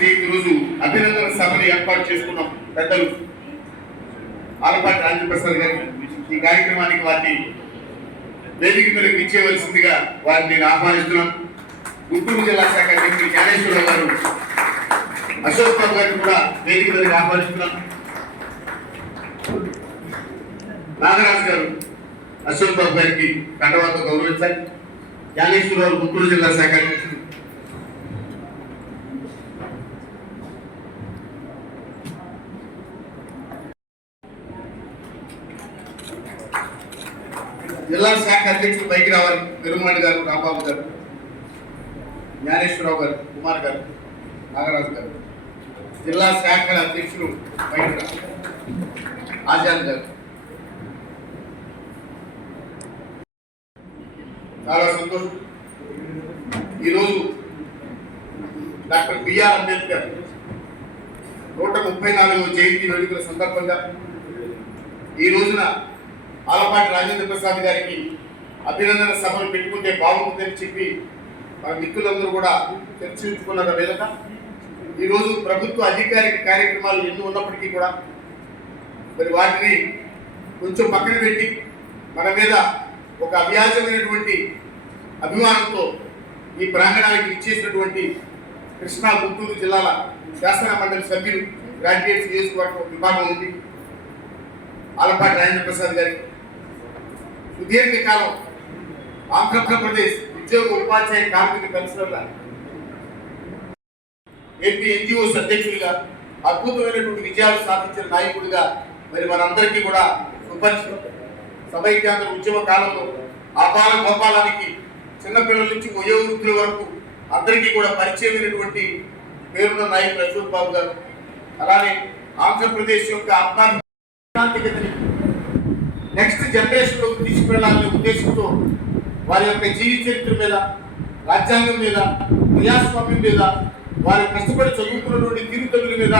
జయంతి రోజు అభినందన సభను ఏర్పాటు చేసుకున్నాం. పెద్దలు ఆలపాటి రాజప్రసాద్ గారు ఈ కార్యక్రమానికి వారిని వేదిక మీదకి ఇచ్చేవలసిందిగా వారిని నేను ఆహ్వానిస్తున్నాం. గుంటూరు జిల్లా శాఖ అధ్యక్షుడు జ్ఞానేశ్వరరావు గారు, అశోక్ బాబు గారిని కూడా వేదిక మీదకి ఆహ్వానిస్తున్నాం. నాగరాజు గారు అశోక్ బాబు గారికి కండవాతో గౌరవించాలి. జ్ఞానేశ్వరరావు గుంటూరు జిల్లా శాఖ అధ్యక్షుడు. జిల్లా శాఖ అధ్యక్షుడు పైకి రావాలి. పెరుమాడి గారు, రాంబాబు గారు, జ్ఞానేశ్వరరావు గారు, కుమార్ గారు, నాగరాజు గారు. జిల్లా శాఖ అధ్యక్షుడు పైకి రావాలి. ఆజాద్ గారు. చాలా సంతోషం. ఈరోజు డాక్టర్ బిఆర్ అంబేద్కర్ 134వ జయంతి వేడుకల సందర్భంగా ఈ రోజున ఆలపాటి రాజేంద్ర ప్రసాద్ గారికి అభినందన సభను పెట్టుకుంటే బాగుంటుందని చెప్పి మన మిత్రులందరూ కూడా చర్చించుకున్న మీదట ఈరోజు ప్రభుత్వ అధికారిక కార్యక్రమాలు ఎన్ని ఉన్నప్పటికీ కూడా మరి వాటిని కొంచెం పక్కన పెట్టి మన మీద ఒక అవ్యాజమైనటువంటి అభిమానంతో ఈ ప్రాంగణానికి ఇచ్చేసినటువంటి కృష్ణా గుంటూరు జిల్లాల శాసన మండలి సభ్యులు, గ్రాడ్యుయేట్స్ నియోజకవర్గం విభాగం ఉంది ఆలపాటి రాజేంద్ర ప్రసాద్ గారికి సుదీర్ఘకాలం ఆంధ్రప్రదేశ్ ఉద్యోగ ఉపాధ్యాయ కార్మిక కమిషనర్గా, ఏపీ ఎన్జిఓస్ అధ్యక్షుడిగా అద్భుతమైనటువంటి విజయాలు సాధించిన నాయకుడిగా మరి మనందరికీ కూడా సుపరిచితం. సమైక్యాంధ్ర ఉద్యమ కాలంలో ఆపాల గోపాలానికి చిన్నపిల్లల నుంచి వయోవృద్ధుల వరకు అందరికీ కూడా పరిచయమైనటువంటి పేరున్న నాయకుడు అశోక్ బాబు గారు. అలానే ఆంధ్రప్రదేశ్ యొక్క ఆత్మాంతికతని నెక్స్ట్ జనరేషన్లోకి తీసుకువెళ్లాలనే ఉద్దేశంతో వారి యొక్క జీవిత చరిత్ర మీద, రాజ్యాంగం మీద, ప్రజాస్వామ్యం మీద, వారి కష్టపడి చదువుకున్నటువంటి తీరుతగుల మీద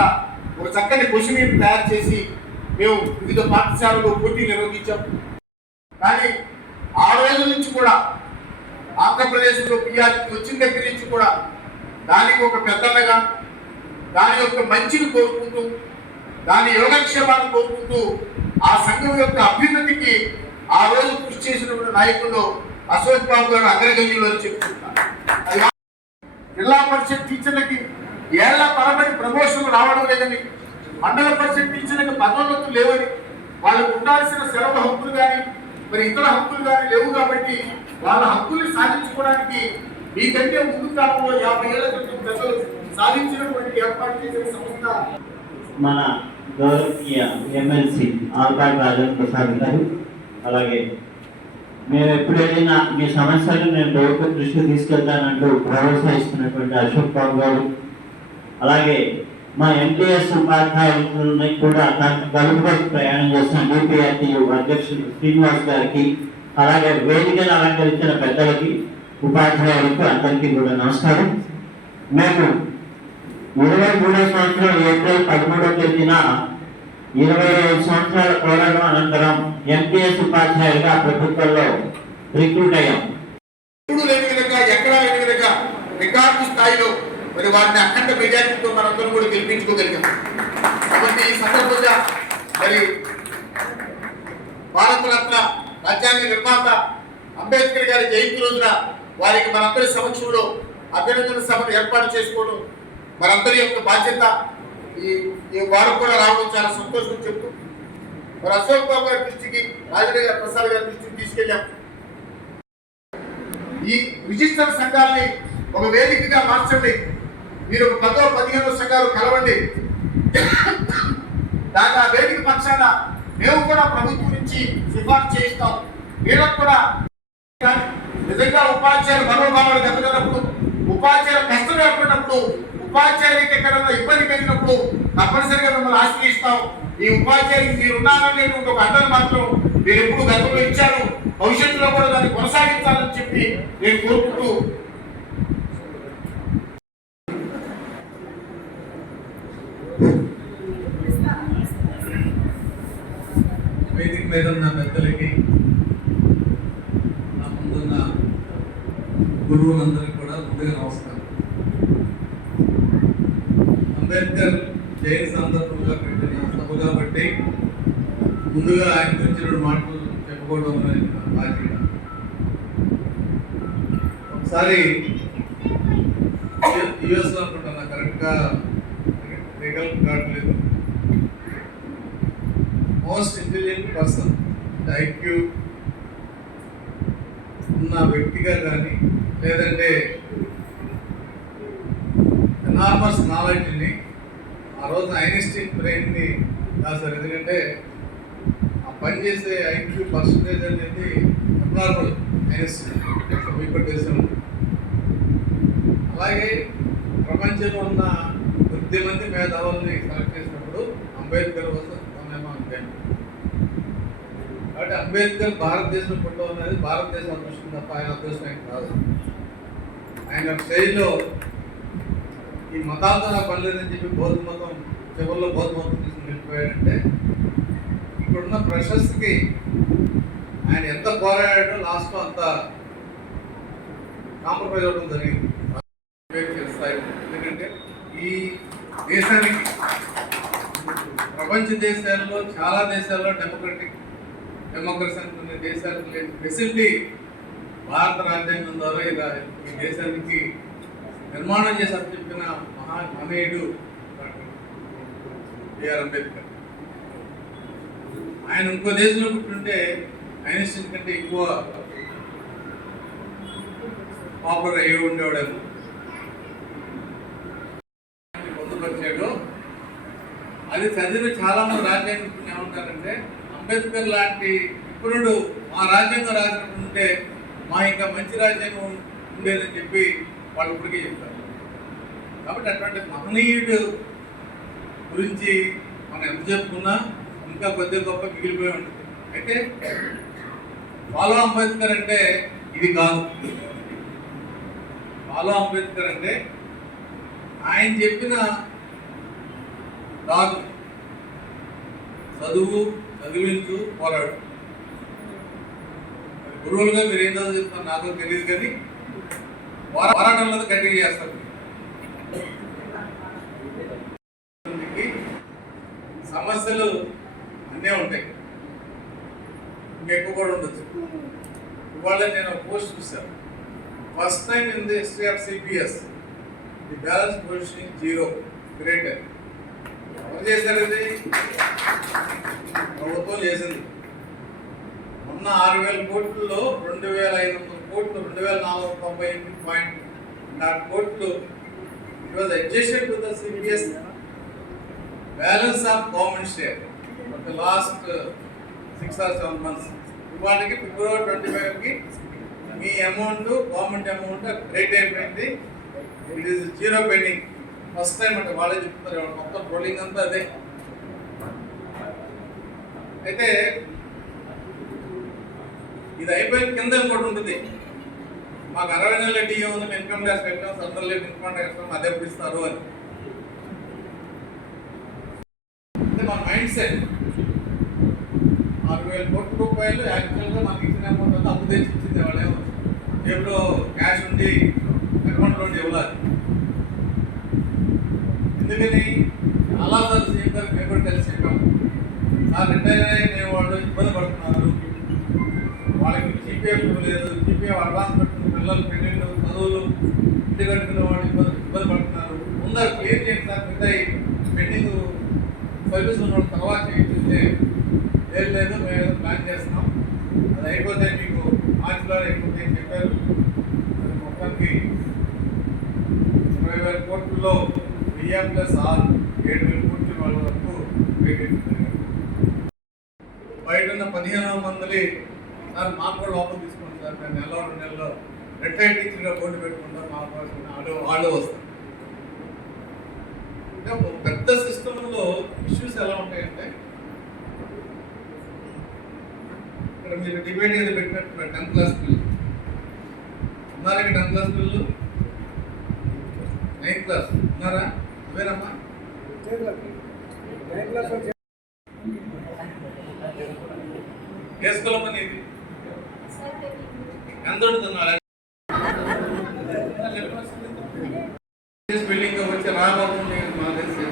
ఒక చక్కని క్వశ్చన్ తయారు చేసి మేము వివిధ పాఠశాలలో పోటీ నిర్వహించాం. కానీ ఆ రోజు నుంచి కూడా ఆంధ్రప్రదేశ్లో పిఆర్టీ వచ్చిన దగ్గర నుంచి కూడా దానికి ఒక పెద్దన్నగా, దాని యొక్క మంచిని కోరుకుంటూ, దాని యోగక్షేమాన్ని కోరుకుంటూ ఆ సంఘం యొక్క అభ్యున్నతికి ఆ రోజు కృషి చేసినటువంటి నాయకుల్లో అశోక్ బాబు గారు అగ్రగణ్యులు అని చెప్తున్నారు. జిల్లా పరిషత్ టీచర్లకి ఏళ్ల పరబడి ప్రమోషన్లు రావడం లేదని, మండల పరిషత్ టీచర్లకు పదోన్నతులు లేవని, వాళ్ళకు ఉండాల్సిన సెలవు హక్కులు కానీ మరి ఇతర హక్కులు కానీ లేవు కాబట్టి వాళ్ళ హక్కుల్ని సాధించుకోవడానికి మీకంటే ముందు కాలంలో 50 ఏళ్ల క్రితం ప్రజలు సాధించినటువంటి ఏర్పాటు చేసిన సంస్థ మన గౌరవనీయ ఎమ్మెల్సీ ఆలపాటి రాజేంద్ర ప్రసాద్ గారు. అలాగే మేము ఎప్పుడు వెళ్ళినా మీ సమస్యలు నేను ప్రభుత్వం దృష్టికి తీసుకెళ్తానంటూ భరోసా ఇస్తున్నటువంటి అశోక్ బాబు గారు. అలాగే మా ఎంటీఎస్ ఉపాధ్యాయులని కూడా కలుపుకొని ప్రయాణం చేస్తున్న డిపిఆర్టీయు అధ్యక్షుడు శ్రీనివాస్ గారికి, అలాగే వేదికను అలంకరించిన పెద్దలకి, ఉపాధ్యాయులకు అందరికీ కూడా నమస్కారం. మేము 23వ సంవత్సరం ఏప్రిల్ 13వ తేదీన 25 సంవత్సరాల పోరాటం అనంతరం ఎంటీఎస్ ఉపాధ్యాయులుగా ప్రభుత్వంలో రిక్రూట్ అయ్యాం. ఎక్కడా లేని విధంగా రికార్డు స్థాయిలో మరి వారిని అఖండ మెజారిటీతో మనందరం కూడా గెలిపించుకోగలిగాం. కాబట్టి ఈ సందర్భంగా మరి భారతరత్న రాజ్యాంగ నిర్మాత అంబేద్కర్ గారి జయంతి రోజున వారికి మనందరి సమక్షంలో అభినందన సభను ఏర్పాటు చేసుకోవడం మనందరి యొక్క బాధ్యత. ఈ వారు కూడా రావడం చాలా సంతోషం చెప్తూ మరి అశోక్ బాబు గారి దృష్టికి, రాజేంద్ర ప్రసాద్ గారి దృష్టికి తీసుకెళ్ళాం. ఈ రిజిస్టర్ సంఘాలని ఒక వేదికగా మార్చండి. మీరు 10వ 15వ సంఘాలు కలవండి. దాని ఆ వేదిక పక్షాన మేము కూడా ప్రభుత్వం నుంచి సిఫార్సు చేయిస్తాం. వీళ్ళకు కూడా నిజంగా ఉపాధ్యాయులు మనోభావాలు దెబ్బతిన్నప్పుడు, ఉపాధ్యాయులు కష్టం ఏర్పడినప్పుడు, ఉపాధ్యాయులకి ఎక్కడన్నా ఇబ్బంది కలిగినప్పుడు తప్పనిసరిగా మిమ్మల్ని ఆశ్రయిస్తాం. ఈ ఉపాధ్యాయులకు మీరు ఉన్నారనేటువంటి ఒక అండను మాత్రం మీరు ఎప్పుడు గతంలో ఇచ్చారు, భవిష్యత్తులో కూడా దాన్ని కొనసాగించాలని చెప్పి నేను కోరుకుంటూ వేదిక మీద ఉన్న పెద్దలకి, నా ముందున్న గురువులందరికీ కూడా ముందుగా నమస్కారం. అంబేద్కర్ జయంతి సందర్భంగా పెట్టిన సభ కాబట్టి ముందుగా ఆయన గురించి 2 మాటలు చెప్పుకోవడం అనేది నా బాధ్యత. ఒకసారి యుఎస్ లో అనుకుంటున్నా, కరెక్ట్గా లీగల్ కావట్లేదు, మోస్ట్ ఇంటెలిజెంట్ పర్సన్ ఐక్యూ ఉన్న వ్యక్తిగా కానీ లేదంటే ఎనార్మస్ నాలెడ్జ్ని ఆ రోజు ఐన్స్టీన్ బ్రెయిన్ని రాశారు. ఎందుకంటే ఆ పనిచేసే ఐక్యూ పర్సంటేజ్ అనేది అబ్నార్మల్ ఐన్స్టీన్ మీకు తెలిసి ఉంటుంది. అలాగే ప్రపంచంలో ఉన్న 10 మంది మేధావుల్ని సెలెక్ట్ చేసినప్పుడు అంబేద్కర్ అంతే. కాబట్టి అంబేద్కర్ భారతదేశం పుట్టడం అనేది భారతదేశ అదృష్టం తప్ప ఆయన అదృష్టం ఆయన కాదు. ఆయన స్టేజ్లో ఈ మతాలతో నాకు పని లేదని చెప్పి బౌద్ధ మతం చివరిలో బౌద్ధ మతం తీసుకుని వెళ్ళిపోయాడంటే ఇప్పుడున్న ప్రెషర్స్కి ఆయన ఎంత పోరాడాడో లాస్ట్లో అంత కాంప్రమైజ్ అవ్వడం జరిగింది. ఎందుకంటే ఈ దేశానికి ప్రపంచ దేశాల్లో చాలా దేశాల్లో డెమోక్రసీ అనుకునే దేశాలకు లేని ఫెసిలిటీ భారత రాజ్యాంగం ద్వారా ఈ దేశానికి నిర్మాణం చేసి చెప్పిన మహనీయుడు డాక్టర్ బిఆర్ అంబేద్కర్. ఆయన ఇంకో దేశంలో పుట్టుంటే ఐన్స్టీన్ కంటే ఎక్కువ పాపులర్ అయ్యి ఉండేవాడేమో. పొందుపరిచాడు. అది చదివిన చాలా మంది రాజ్యాంగం ఏమంటారంటే అంబేద్కర్ లాంటి విప్రుడు మా రాజ్యాంగం రాసినట్టుంటే మా ఇంకా మంచి రాజ్యాంగం ఉండేదని చెప్పి వాళ్ళు ఇప్పటికీ చెప్తారు. కాబట్టి అటువంటి మహనీయుడు గురించి మనం ఎంత చెప్పుకున్నా ఇంకా కొద్దిగా గొప్ప మిగిలిపోయి ఉంటుంది. అయితే ఫాలో అంబేద్కర్ అంటే ఇది కాదు. ఫాలో అంబేద్కర్ అంటే ఆయన చెప్పిన రాజు చదివించు పోరాడు. గురువులుగా మీరు ఏం చదువుతున్నారు నాకు తెలియదు, కానీ పోరాటంలో కంటిన్యూ చేస్తారు. సమస్యలు అన్నీ ఉంటాయి, ఇంకెక్కువ కూడా ఉండొచ్చు. ఇవాళ నేను పోస్ట్ చూశాను, first time in the history of CPS the balance position 0 greater. ఎవరు చేశారు? ఇది ప్రభుత్వం చేసింది. మొన్న 6,000 కోట్లలో 2,500 కోట్లు 2,498.4 కోట్లు it was adjusted to the CPS balance of government share for the last 6 or 7 months. ఇవాళకి February 25కి మీ అమౌంట్ గవర్నమెంట్ అమౌంట్ రేట్ అయిపోయింది. It is 0 pending. First time అంటే వాళ్ళే చెప్తారు, మొత్తం ట్రోలింగ్ అంతా అదే. అయితే ఇది అయిపోయిన కింద ఇంకోటి ఉంటుంది, మాకు 60 నెలల డిఏ ఉంది, మేము ఇన్కమ్ ట్యాక్స్ కట్టాం, సెంట్రల్ రేట్ ఇన్కమ్ ట్యాక్స్ కట్టాం, అదే ఇస్తారు అని. అంటే మన మైండ్ సెట్ 6,000 కోట్ల రూపాయలు యాక్చువల్గా మనకి ఇచ్చిన అమౌంట్ అంతా అప్పు తెచ్చి ఇచ్చింది. వాళ్ళేమో జేబులో క్యాష్ ఉండి అకౌంట్లో ఇవ్వాలి. ఎందుకని చాలాసార్లు సీఎం గారికి మేము కూడా తెలిసి చెప్పాము, సార్ రిటైర్ అయిన వాళ్ళు ఇబ్బంది పడుతున్నారు, వాళ్ళకి జీపీఎఫ్ లేదు, జీపీఎఫ్ అడ్వాన్స్ పెట్టుకున్న పిల్లలు పెళ్ళిళ్ళు చదువులు ఇంటి కట్టుకున్న వాళ్ళు ఇబ్బంది పడుతున్నారు, ముందర క్లియర్ చేయండి సార్, మిగతా పెండింగ్ సర్వీస్ ఉన్న వాళ్ళు తర్వాత చేయించుంటే లేదు మేము ప్లాన్ చేస్తున్నాం, అది అయిపోతే మీకు మార్చిలో అయిపోతే అని చెప్పారు. మొత్తానికి 20,000 కోట్లలో 1000+6 7,000 కోట్ల వాళ్ళ వరకు బయట ఉన్న 15 మంది సార్ మాకు కూడా లోపల తీసుకోండి సార్, మేము నెలలో 2 నెలల్లో రిటైర్డ్ టీచర్గా బోర్డు పెట్టుకుంటాం, మా వాళ్ళు వస్తారు. అంటే ఒక పెద్ద సిస్టంలో ఇష్యూస్ ఎలా ఉంటాయంటే, ఇక్కడ మీరు డిబేట్ ఏదో పెట్టినట్టు 10th క్లాస్ పిల్లలు ఉన్నారా? 10th క్లాస్ పిల్లలు 9th క్లాస్ ఉన్నారా? వేరమ్మా వేసుకోవాలమ్మా. నీది ఎంత ఉంటున్నారు? బిల్డింగ్ వచ్చి రాబోతుంది మా తెలిసి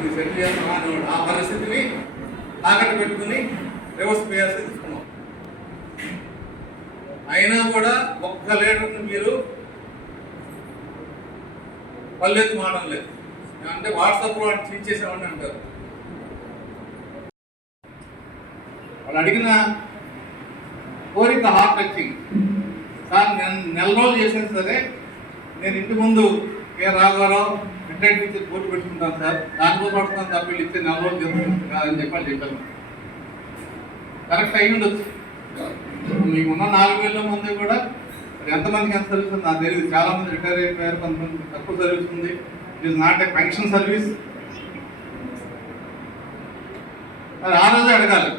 రివర్స్ పిఆర్సీ తీసుకున్నాం. అయినా కూడా ఒక్క లీటర్ని మీరు పల్లెత్తు మాడడం లేదు. అంటే వాట్సాప్లో వాటిని ఇచ్చేసామని అంటారు. వాళ్ళు అడిగిన కోరిక హార్ట్ టచింగ్. సార్ నేను నెల రోజులు చేసాను సరే, నేను ఇంటి ముందు కే రాఘవరావు రిటైర్డ్ టీచర్ పోటీ పెట్టుకుంటాను సార్, దానికోసం పడుతున్నాను తప్ప వీళ్ళు ఇచ్చే నెల రోజులు చేస్తున్నాను కాదని చెప్పాను. కరెక్ట్ అయి ఉండొచ్చు. మీకున్న 4,000 మంది కూడా ఎంతమందికి ఎంత సర్వీస్ ఉంది నాకు తెలియదు. చాలా మంది రిటైర్ అయిపోయారు, కొంతమంది తక్కువ సర్వీస్ ఉంది. It is not a pension service. అది ఆ రోజే అడగాలి.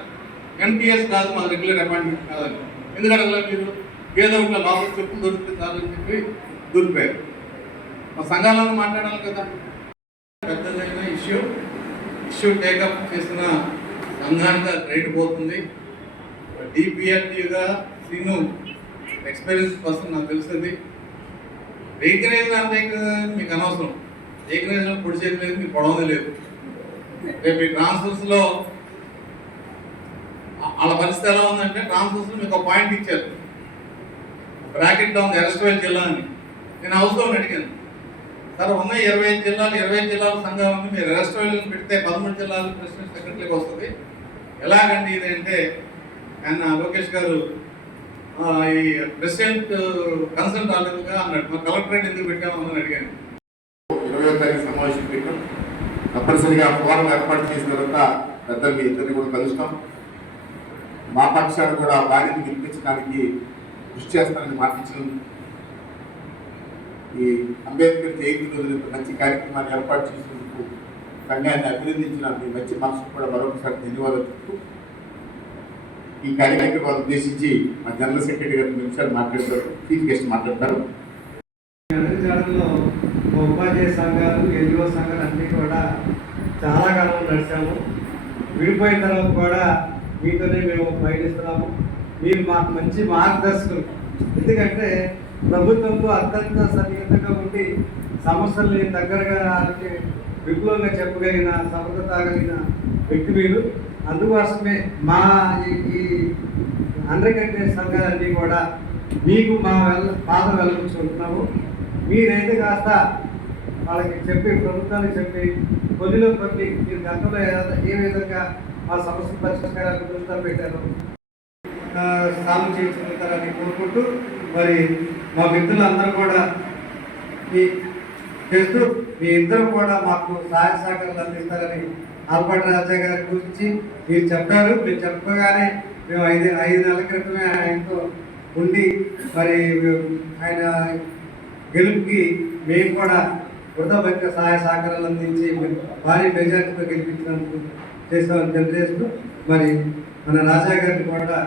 ఎన్పిఎస్ కాదు, మాకు రెగ్యులర్ అపాయింట్మెంట్ కాదని ఎందుకు అడగాలి? మీరు ఏదో ఒకటి లోపల చెప్పు దొరికితే చాలని చెప్పి దొరికిపోయారు. మా సంఘాలను మాట్లాడాలి కదా. పెద్దదైన ఇష్యూ టేకప్ చేసిన సంఘానికి రేటు పోతుంది. డిపిఆర్టీగా సీను ఎక్స్పీరియన్స్ పర్సన్ నాకు తెలుస్తుంది. రీకనైజ్ అంటే మీకు అనవసరం. రీకనైజ్లో పొడి చేతి లేదు, మీకు పొడవది లేదు. రేపు ఈ ట్రాన్స్ఫర్స్లో వాళ్ళ పరిస్థితి ఎలా ఉందంటే, ట్రాన్స్ఫర్స్లో మీకు ఒక పాయింట్ ఇచ్చారు, బ్రాకెట్లో ఉంది ఎరస్ట్వేల్ జిల్లా అని. నేను హౌస్లో అడిగాను, సార్ ఉన్న 25 జిల్లాల సంఘం ఉంది, మీరు ఎరస్ట్వేల్ పెడితే 13 జిల్లాలు ప్రెసిడెంట్ సెక్రటరీకి వస్తుంది, ఎలాగండి ఇది అంటే ఆయన లోకేష్ గారు ఈ ప్రెసిడెంట్ కన్సల్ట్ రాలేదుగా అన్నాడు. మరి కలెక్టరేట్ ఎందుకు పెట్టామని అడిగాను. 20వ తారీఖు సమావేశం పెట్టాం. తప్పనిసరిగా ఫోరం ఏర్పాటు చేసిన తర్వాత పెద్దలు మీ ఇద్దరిని కూడా కలుస్తాం. మా పక్షాన్ని కూడా బాధ్యత గెలిపించడానికి కృషి చేస్తానని మాటించడం. ఈ అంబేద్కర్ జయంతి రోజున మంచి కార్యక్రమాన్ని ఏర్పాటు చేసినందుకు సంఘాన్ని అభినందించిన మీ మంచి మనసుకు కూడా మరొకసారి ధన్యవాదాలు చెప్తూ, ఈ కార్యక్రమాన్ని ఉద్దేశించి మా జనరల్ సెక్రటరీ గారు 2 నిమిషాలు మాట్లాడతారు. చీఫ్ గెస్ట్ మాట్లాడతారు. ఉపాధ్యాయ సంఘాలు, ఎన్జిఓ సంఘాలు అన్నీ కూడా చాలా కాలం నడిచాము. విడిపోయిన తర్వాత కూడా మీతోనే మేము పయనిస్తున్నాము. మీరు మాకు మంచి మార్గదర్శకులు. ఎందుకంటే ప్రభుత్వంతో అత్యంత సన్నిహితంగా ఉండి సమస్యల్ని దగ్గరగా విపులంగా చెప్పగలిగిన, సమర్థత కలిగిన వ్యక్తి మీరు. అందుకోసమే మా ఈ అండర్గ్రాడ్యుయేట్ సంఘాలన్నీ కూడా మీకు మా పాదం వెళ్ళుకుంటున్నాము. మీరైతే కాస్త వాళ్ళకి చెప్పి, ప్రభుత్వానికి చెప్పి కొద్దిలో కొన్ని మీరు గతంలో ఏ విధంగా మా సమస్య పరిష్కారాన్ని దృష్టిలో పెట్టారు సాల్వ్ చేయించుకుంటారని కోరుకుంటూ, మరి మా మిత్రులందరూ కూడా ఈ చేస్తూ మీ ఇద్దరు కూడా మాకు సహాయ సహకారాలు అందిస్తారని ఆల్పాటి రాజా గారి గురించి మీరు చెప్పారు. మీరు చెప్పగానే మేము 5 నెలల క్రితమే ఆయనతో ఉండి మరి ఆయన గెలుపుకి మేము కూడా వృధభక్త సహాయ సహకారాలు అందించి భారీ మెజార్టీతో గెలిపించినందుకు చేస్తామని తెలియజేస్తూ, మరి మన రాజా గారిని కూడా